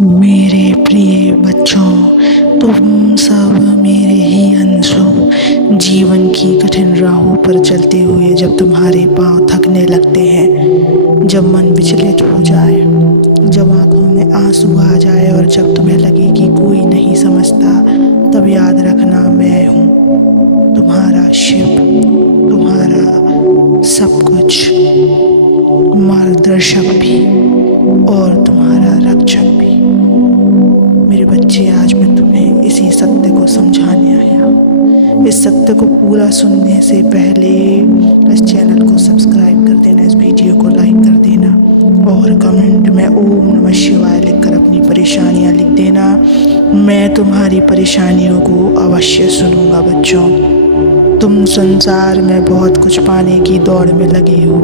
मेरे प्रिय बच्चों, तुम सब मेरे ही अंश हो। जीवन की कठिन राहों पर चलते हुए जब तुम्हारे पांव थकने लगते हैं, जब मन विचलित हो जाए, जब आंखों में आंसू आ जाए और जब तुम्हें लगे कि कोई नहीं समझता, तब याद रखना मैं हूँ तुम्हारा शिव, तुम्हारा सब कुछ, मार्गदर्शक भी और तुम्हारा रक्षक भी। मेरे बच्चे, आज मैं तुम्हें इसी सत्य को समझाने आया। इस सत्य को पूरा सुनने से पहले इस चैनल को सब्सक्राइब कर देना, इस वीडियो को लाइक कर देना और कमेंट में ओम नमः शिवाय लिखकर अपनी परेशानियां लिख देना। मैं तुम्हारी परेशानियों को अवश्य सुनूंगा। बच्चों, तुम संसार में बहुत कुछ पाने की दौड़ में लगे हो,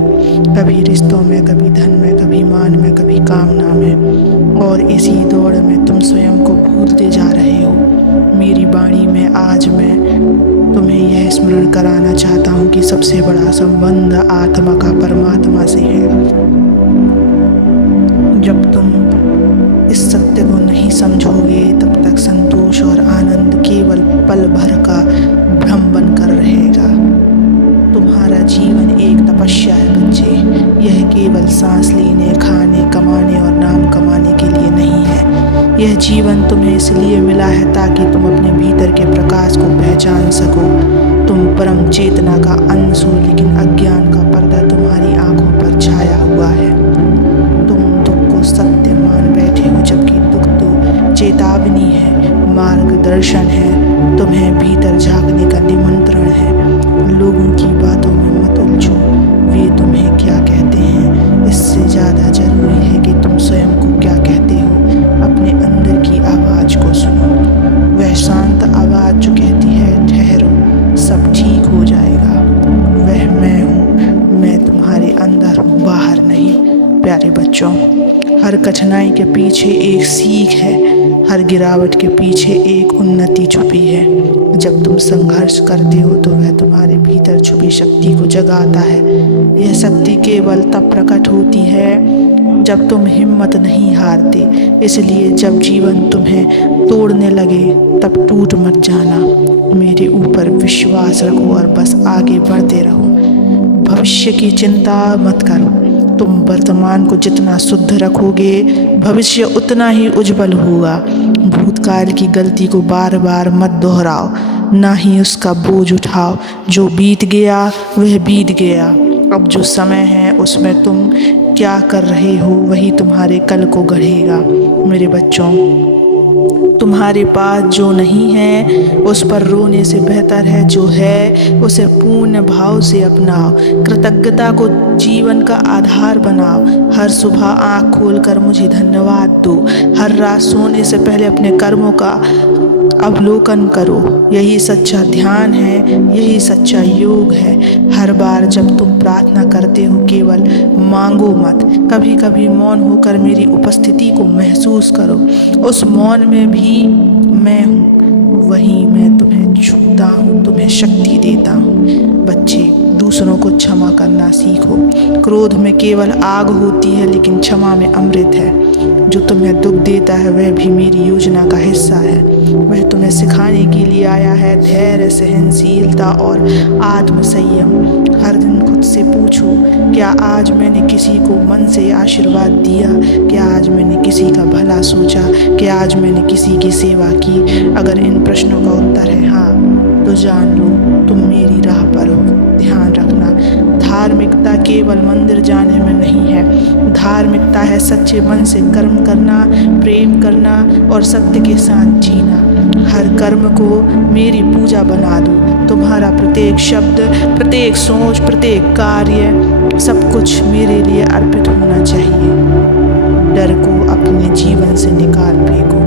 कभी रिश्तों में, कभी धन में, कभी मान में, कभी कामना में, और इसी दौड़ में तुम स्वयं को भूलते जा रहे हो। मेरी वाणी में आज मैं तुम्हें यह स्मरण कराना चाहता हूँ कि सबसे बड़ा संबंध आत्मा का परमात्मा से है। जब तुम इस सत्य को नहीं समझोगे, तब तक संतोष और आनंद केवल पल भर का भ्रम बनकर रहेगा। तुम्हारा जीवन एक तपस्या है बच्चे। यह केवल सांस लेने, खाने, कमाने और नाम कमाने के लिए नहीं है। यह जीवन तुम्हें इसलिए मिला है ताकि तुम अपने भीतर के प्रकाश को पहचान सको। तुम परम चेतना का अंश हो, लेकिन अज्ञान का पर्दा तुम्हारी आंखों पर छाया हुआ है। तुम दुख को सत्य मान बैठे हो, जबकि दुख तो चेतावनी है, मार्गदर्शन है, तुम्हें भीतर झांकने का निमंत्रण है। लोगों की बातों में मत उलझो, वे तुम्हें क्या कहते हैं, इससे ज़्यादा जरूरी है कि तुम स्वयं को क्या कहते हो। अपने अंदर की आवाज़ को सुनो, वह शांत आवाज़ जो कहती है ठहरो, सब ठीक हो जाएगा। वह मैं हूँ, मैं तुम्हारे अंदर हूँ, बाहर नहीं। प्यारे बच्चों, हर कठिनाई के पीछे एक सीख है, हर गिरावट के पीछे एक उन्नति छुपी है। जब तुम संघर्ष करते हो तो वह तुम्हारे भीतर छुपी शक्ति को जगाता है। यह शक्ति केवल तब प्रकट होती है जब तुम हिम्मत नहीं हारते। इसलिए जब जीवन तुम्हें तोड़ने लगे तब टूट मत जाना। मेरे ऊपर विश्वास रखो और बस आगे बढ़ते रहो। भविष्य की चिंता मत करो। तुम वर्तमान को जितना शुद्ध रखोगे, भविष्य उतना ही उज्जवल होगा। भूतकाल की गलती को बार बार मत दोहराओ, ना ही उसका बोझ उठाओ। जो बीत गया वह बीत गया। अब जो समय है उसमें तुम क्या कर रहे हो, वही तुम्हारे कल को गढ़ेगा। मेरे बच्चों, तुम्हारे पास जो नहीं है उस पर रोने से बेहतर है जो है उसे पूर्ण भाव से अपनाओ। कृतज्ञता को जीवन का आधार बनाओ। हर सुबह आँख खोलकर मुझे धन्यवाद दो। हर रात सोने से पहले अपने कर्मों का अवलोकन करो। यही सच्चा ध्यान है, यही सच्चा योग है। हर बार जब तुम प्रार्थना करते हो केवल मांगो मत, कभी कभी मौन होकर मेरी उपस्थिति को महसूस करो। उस मौन में भी मैं हूँ, वही मैं तुम्हें छूता हूँ, तुम्हें शक्ति देता हूँ। बच्चे, दूसरों को क्षमा करना सीखो। क्रोध में केवल आग होती है, लेकिन क्षमा में अमृत है। जो तुम्हें दुख देता है वह भी मेरी योजना का हिस्सा है। वह तुम्हें सिखाने के लिए आया है धैर्य, सहनशीलता और आत्मसंयम। हर दिन खुद से पूछो, क्या आज मैंने किसी को मन से आशीर्वाद दिया? क्या आज मैंने किसी का भला सोचा? क्या आज मैंने किसी की सेवा की? अगर इन प्रश्नों का उत्तर है हाँ, तो जान लो तुम मेरी राह पर हो। ध्यान रखना, धार्मिकता केवल मंदिर जाने में नहीं है। धार्मिकता है सच्चे मन से कर्म करना, प्रेम करना और सत्य के साथ जीना। हर कर्म को मेरी पूजा बना दो। तुम्हारा प्रत्येक शब्द, प्रत्येक सोच, प्रत्येक कार्य, सब कुछ मेरे लिए अर्पित होना चाहिए। डर को अपने जीवन से निकाल फेंको।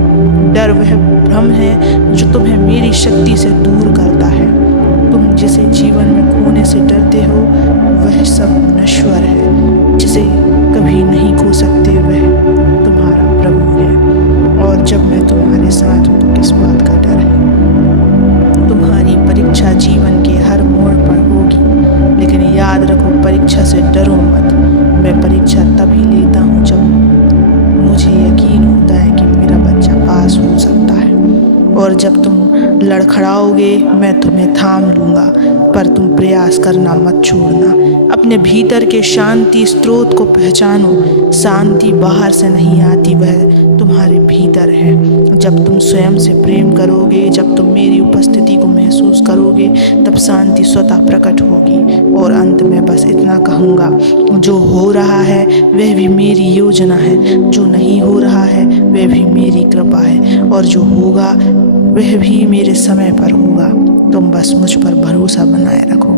डर वह भ्रम है जो तुम्हें मेरी शक्ति से दूर करता है। तुम जिसे जीवन में खोने से डरते हो वह सब नश्वर है। जिसे कभी नहीं खो सकते वह तुम्हारा प्रभु है। और जब मैं तुम्हारे साथ हूँ तो किस बात का डर है? तुम्हारी परीक्षा जीवन के हर मोड़ पर होगी, लेकिन याद रखो परीक्षा से डरो मत। मैं परीक्षा तभी लेता हूँ जब मुझे यकीन होता है कि और जब तुम लड़खड़ाओगे मैं तुम्हें थाम लूँगा, पर तुम प्रयास करना मत छोड़ना। अपने भीतर के शांति स्रोत को पहचानो। शांति बाहर से नहीं आती, वह तुम्हारे भीतर है। जब तुम स्वयं से प्रेम करोगे, जब तुम मेरी उपस्थिति को महसूस करोगे, तब शांति स्वतः प्रकट होगी। और अंत में बस इतना कहूँगा, जो हो रहा है वह भी मेरी योजना है, जो नहीं हो रहा है वह भी मेरी कृपा है, और जो होगा वह भी मेरे समय पर होगा। तुम बस मुझ पर भरोसा बनाए रखो।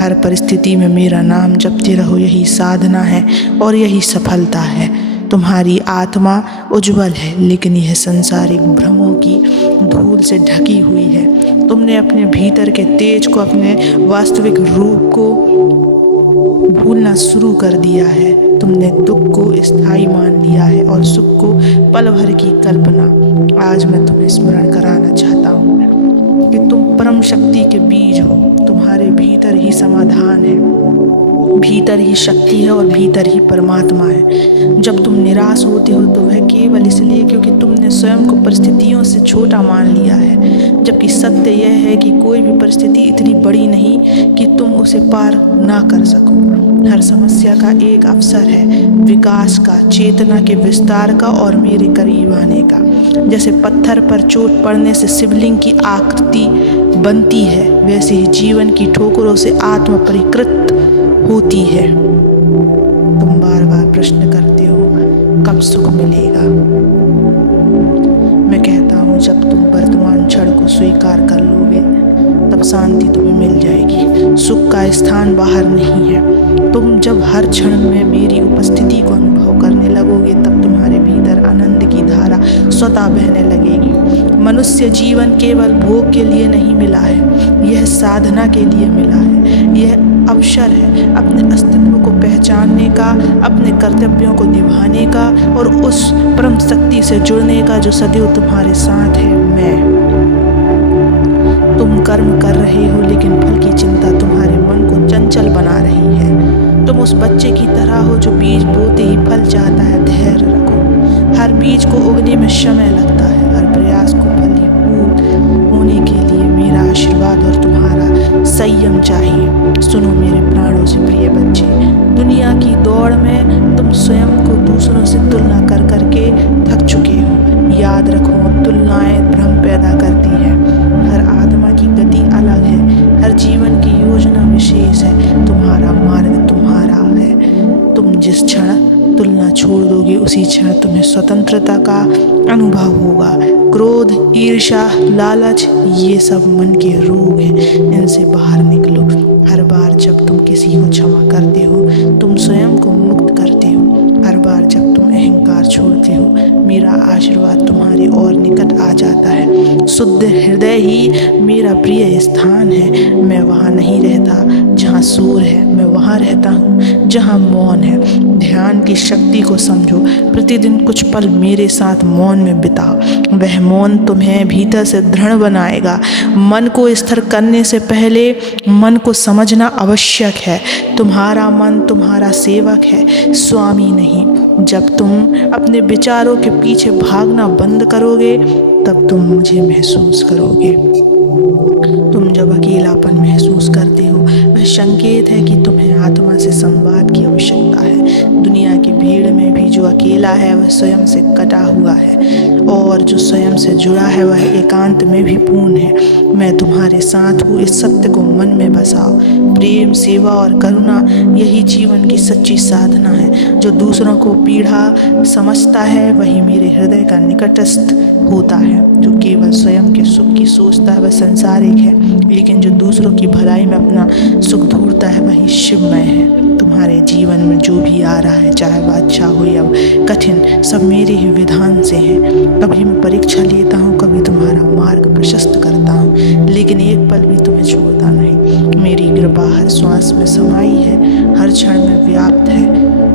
हर परिस्थिति में मेरा नाम जपते रहो, यही साधना है और यही सफलता है। तुम्हारी आत्मा उज्जवल है, लेकिन यह संसारिक भ्रमों की धूल से ढकी हुई है। तुमने अपने भीतर के तेज को, अपने वास्तविक रूप को भूलना शुरू कर दिया है। तुमने दुख को स्थायी मान लिया है और सुख को पल भर की कल्पना। आज मैं तुम्हें स्मरण कराना चाहता हूँ कि तुम परम शक्ति के बीज हो। तुम्हारे भीतर ही समाधान है, भीतर ही शक्ति है और भीतर ही परमात्मा है। जब तुम निराश होते हो तो वह केवल इसलिए क्योंकि तुमने स्वयं को परिस्थितियों से छोटा मान लिया है, जबकि सत्य यह है कि कोई भी परिस्थिति इतनी बड़ी नहीं कि तुम उसे पार ना कर सको। हर समस्या का एक अवसर है, विकास का, चेतना के विस्तार का और मेरे करीब आने का। जैसे पत्थर पर चोट पड़ने से शिवलिंग की आकृति बनती है, वैसे ही जीवन की ठोकरों से आत्मा परिकृत होती है। तुम बार बार प्रश्न करते हो कब सुख मिलेगा। मैं कहता हूँ जब तुम वर्तमान क्षण को स्वीकार कर लोगे तब शांति तुम्हें मिल जाएगी। सुख का स्थान बाहर नहीं है। तुम जब हर क्षण में मेरी उपस्थिति को अनुभव करने लगोगे तब तुम्हारे भीतर आनंद की धारा स्वतः बहने लगेगी। मनुष्य जीवन केवल भोग के लिए नहीं मिला है, यह साधना के लिए मिला है। यह अवसर है अपने अस्तित्व को पहचानने का, अपने कर्तव्यों को निभाने का और उस परम शक्ति से जुड़ने का जो सदैव तुम्हारे साथ है। मैं तुम कर्म कर रहे हो, लेकिन फल की चिंता तुम्हारे मन को चंचल बना रही है। तुम उस बच्चे की तरह हो जो बीज बोते ही फल चाहता है। धैर्य रखो, हर बीज को उगने में समय लगता है। हर प्रयास को फलीभूत होने के लिए मेरा आशीर्वाद और तुम्हारा संयम चाहिए। सुनो मेरे प्राणों से प्रिय बच्चे, दुनिया की दौड़ में तुम स्वयं को दूसरों से तुलना कर करके थक चुके हो। याद रखो, तुलनाएं भ्रम पैदा करती है। हर आत्मा की गति अलग है, हर जीवन की योजना विशेष है। तुम्हारा मार्ग तुम्हारा है। तुम जिस क्षण तुलना छोड़ दोगे उसी क्षण तुम्हें स्वतंत्रता का अनुभव होगा। क्रोध, ईर्ष्या, लालच, ये सब मन के रोग हैं, इनसे बाहर निकलो। हर बार जब तुम किसी को क्षमा करते हो तुम स्वयं को मुक्त करते हो। हर बार जब तुम अहंकार छोड़ते हो मेरा आशीर्वाद तुम्हारे और निकट आ जाता है। शुद्ध हृदय ही मेरा प्रिय स्थान है। मैं वहाँ नहीं रहता जहाँ शोर है, मैं वहाँ रहता हूँ जहाँ मौन है। ध्यान की शक्ति को समझो, प्रतिदिन कुछ पल मेरे साथ मौन में बिताओ। वह मौन तुम्हें भीतर से दृढ़ बनाएगा। मन को स्थिर करने से पहले मन को समझना आवश्यक है। तुम्हारा मन तुम्हारा सेवक है, स्वामी नहीं। जब तुम अपने विचारों के पीछे भागना बंद करोगे तब तुम मुझे महसूस करोगे। तुम जब अकेलापन महसूस करते हो वह संकेत है कि तुम्हें आत्मा से संवाद की आवश्यकता है। दुनिया की भीड़ में भी जो अकेला है वह स्वयं से कटा हुआ है, और जो स्वयं से जुड़ा है वह एकांत में भी पूर्ण है। मैं तुम्हारे साथ हूँ, इस सत्य को मन में बसाओ। प्रेम, सेवा और करुणा यही जीवन की सच्ची साधना है। जो दूसरों को पीड़ा समझता है वही मेरे हृदय का निकटस्थ होता है। जो केवल स्वयं के सुख की सोचता है वह संसारिक है, लेकिन जो दूसरों की भलाई में अपना सुख ढूंढता है वही शिवमय है। तुम्हारे जीवन में जो भी आ रहा है, चाहे वह अच्छा हो या कठिन, सब मेरे ही विधान से है। कभी मैं परीक्षा लेता हूँ, कभी तुम्हारा मार्ग प्रशस्त करता हूँ, लेकिन एक पल भी तुम्हें छोड़ता नहीं। मेरी कृपा हर श्वास में समाई है, हर क्षण में व्याप्त है।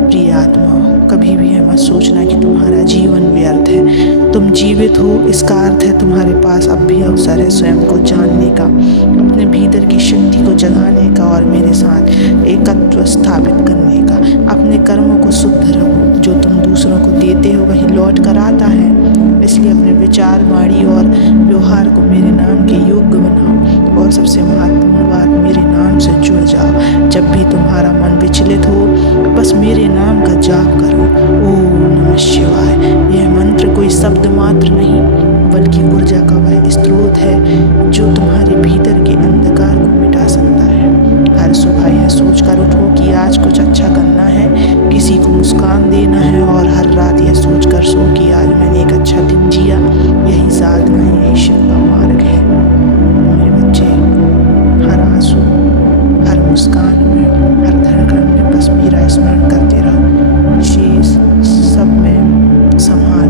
प्रिय आत्माओं, कभी भी मत सोचना कि तुम्हारा जीवन व्यर्थ है। तुम जीवित हो, इसका अर्थ है तुम्हारे पास अब भी अवसर है स्वयं को जानने का, अपने भीतर की शक्ति को जगाने का और मेरे साथ एकत्व स्थापित करने का। अपने कर्मों को शुद्ध रखो, जो तुम दूसरों को देते हो वही लौट कर आता है। इसलिए अपने विचार, वाणी और व्यवहार को मेरे नाम के योग्य बनाओ और सबसे महत्वपूर्ण बात, मेरे नाम से जुड़ जाओ। जब भी तुम्हारा मन विचलित हो बस मेरे नाम का जाप करो, ओम नमः शिवाय। यह मंत्र कोई शब्द मात्र नहीं बल्कि ऊर्जा का वह स्रोत है जो तुम्हारे भीतर के अंधकार को मिटा सकता है। हर सुबह यह सोचकर उठो कि आज कुछ अच्छा करना है, किसी को मुस्कान देना है, और हर रात यह सोचकर सो कि आज मैंने एक अच्छा दिन जिया। यही साधना है, यही शिव का मार्ग है। मेरे बच्चे, हर आंसू, हर मुस्कान में, हर धड़कन में बस मेरा स्मरण करते रहो। शेष सब में संभाल